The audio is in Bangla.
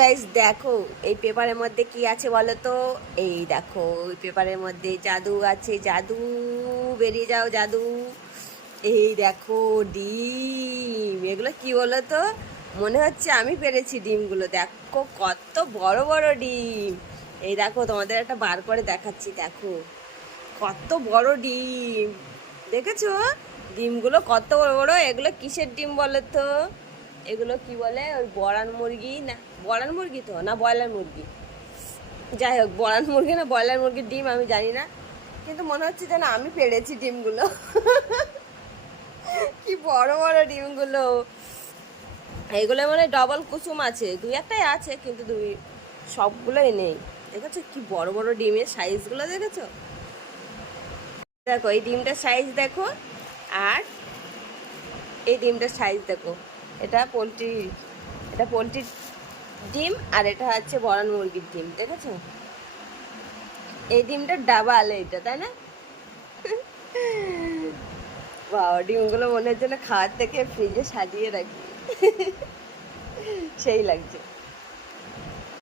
গাইস, দেখো এই পেপারের মধ্যে কি আছে বলো তো। এই দেখো, ওই পেপারের মধ্যে জাদু আছে, জাদু। বেরিয়ে যাও জাদু। এই দেখো ডিম, এগুলো কি বলো তো। মনে হচ্ছে আমি পেরেছি ডিমগুলো। দেখো কত বড় বড় ডিম। এই দেখো, তোমাদের একটা বার করে দেখাচ্ছি। দেখো কত বড় ডিম, দেখেছো ডিমগুলো কত বড় বড়। এগুলো কিসের ডিম বলো তো। এগুলো কি বলে, ওই বড়ান মুরগি না, বড়ান মুরগি তো না, ব্রয়লার মুরগি। যাই হোক, বড়ান মুরগি না ব্রয়লার মুরগির ডিম আমি জানি না, কিন্তু মনে হচ্ছে যেন আমি পেরেছি ডিমগুলো। কি বড় বড় ডিমগুলো। এগুলো মানে ডবল কুসুম আছে, দুই একটাই আছে, কিন্তু সবগুলোই নেই। দেখেছো কি বড় বড় ডিমের সাইজগুলো, দেখেছো। দেখো এই ডিমটার সাইজ দেখো, আর এই ডিমটার সাইজ দেখো। এটা পোলট্রির ডিম, আর এটা হচ্ছে বড়ান মুরগির ডিম, দেখেছো। এই ডিমটা ডাবাল এইটা, তাই না। বাবা, ডিমগুলো মনে হচ্ছে না খাওয়ার থেকে ফ্রিজে সাজিয়ে রাখি। সেই লাগছে।